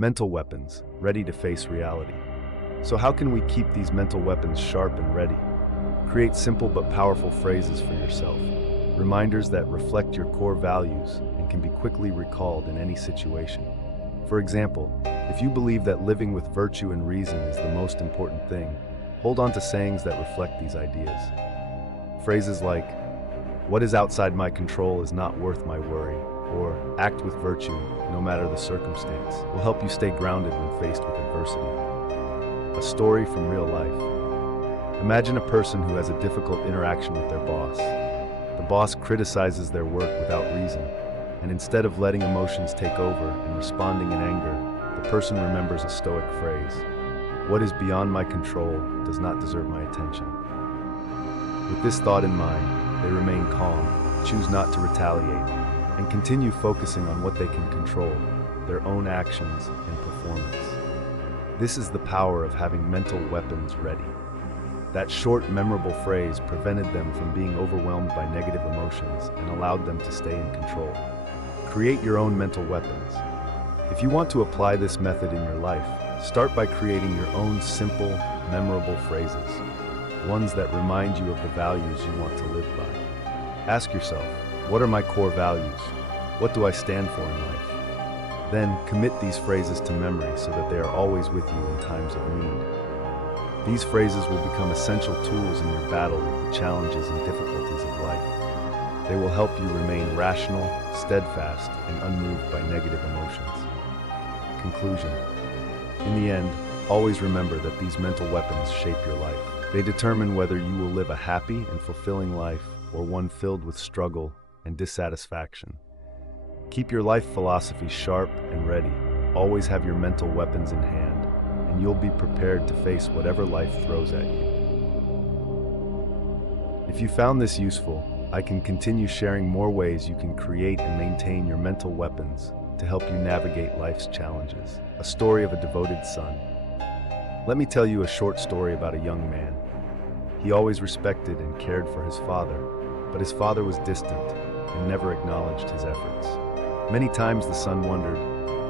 Mental weapons, ready to face reality. So how can we keep these mental weapons sharp and ready? Create simple but powerful phrases for yourself. Reminders that reflect your core values and can be quickly recalled in any situation. For example, if you believe that living with virtue and reason is the most important thing, hold on to sayings that reflect these ideas. Phrases like, "What is outside my control is not worth my worry," or "Act with virtue, no matter the circumstance," will help you stay grounded when faced with adversity. A story from real life. Imagine a person who has a difficult interaction with their boss. The boss criticizes their work without reason, and instead of letting emotions take over and responding in anger, the person remembers a Stoic phrase, "What is beyond my control does not deserve my attention." With this thought in mind, they remain calm, choose not to retaliate, and continue focusing on what they can control, their own actions and performance. This is the power of having mental weapons ready. That short, memorable phrase prevented them from being overwhelmed by negative emotions and allowed them to stay in control. Create your own mental weapons. If you want to apply this method in your life, start by creating your own simple, memorable phrases, ones that remind you of the values you want to live by. Ask yourself, what are my core values? What do I stand for in life? Then commit these phrases to memory so that they are always with you in times of need. These phrases will become essential tools in your battle with the challenges and difficulties of life. They will help you remain rational, steadfast, and unmoved by negative emotions. Conclusion. In the end, always remember that these mental weapons shape your life. They determine whether you will live a happy and fulfilling life or one filled with struggle and dissatisfaction. Keep your life philosophy sharp and ready. Always have your mental weapons in hand, and you'll be prepared to face whatever life throws at you. If you found this useful, I can continue sharing more ways you can create and maintain your mental weapons to help you navigate life's challenges. A story of a devoted son. Let me tell you a short story about a young man. He always respected and cared for his father, but his father was distant and never acknowledged his efforts. Many times the son wondered,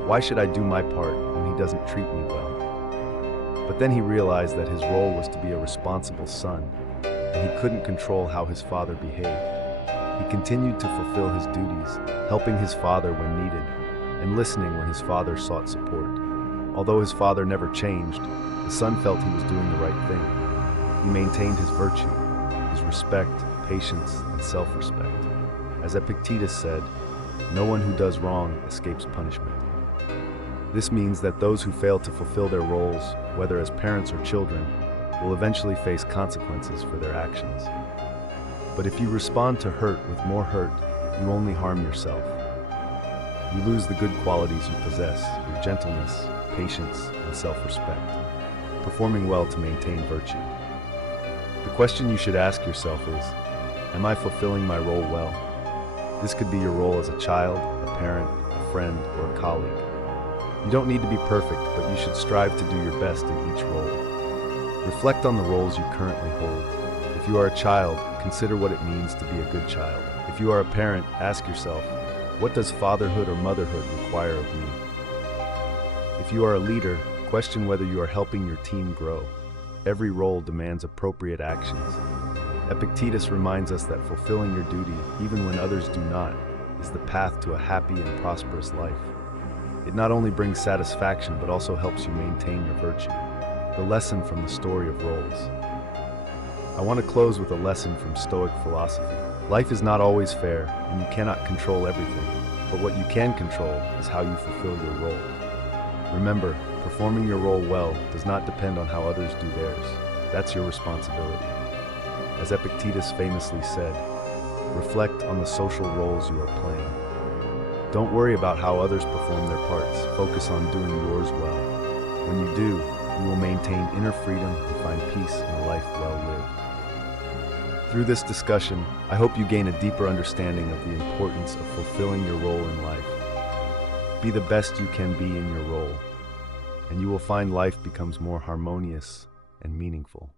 why should I do my part when he doesn't treat me well? But then he realized that his role was to be a responsible son, and he couldn't control how his father behaved. He continued to fulfill his duties, helping his father when needed, and listening when his father sought support. Although his father never changed, the son felt he was doing the right thing. He maintained his virtue, his respect, patience, and self-respect. As Epictetus said, "No one who does wrong escapes punishment." This means that those who fail to fulfill their roles, whether as parents or children, will eventually face consequences for their actions. But if you respond to hurt with more hurt, you only harm yourself. You lose the good qualities you possess, your gentleness, patience, and self-respect, performing well to maintain virtue. The question you should ask yourself is, am I fulfilling my role well? This could be your role as a child, a parent, a friend, or a colleague. You don't need to be perfect, but you should strive to do your best in each role. Reflect on the roles you currently hold. If you are a child, consider what it means to be a good child. If you are a parent, ask yourself, what does fatherhood or motherhood require of me? If you are a leader, question whether you are helping your team grow. Every role demands appropriate actions. Epictetus reminds us that fulfilling your duty, even when others do not, is the path to a happy and prosperous life. It not only brings satisfaction, but also helps you maintain your virtue. The lesson from the story of roles. I want to close with a lesson from Stoic philosophy. Life is not always fair, and you cannot control everything, but what you can control is how you fulfill your role. Remember, performing your role well does not depend on how others do theirs. That's your responsibility. As Epictetus famously said, reflect on the social roles you are playing. Don't worry about how others perform their parts. Focus on doing yours well. When you do, you will maintain inner freedom and find peace in a life well lived. Through this discussion, I hope you gain a deeper understanding of the importance of fulfilling your role in life. Be the best you can be in your role, and you will find life becomes more harmonious and meaningful.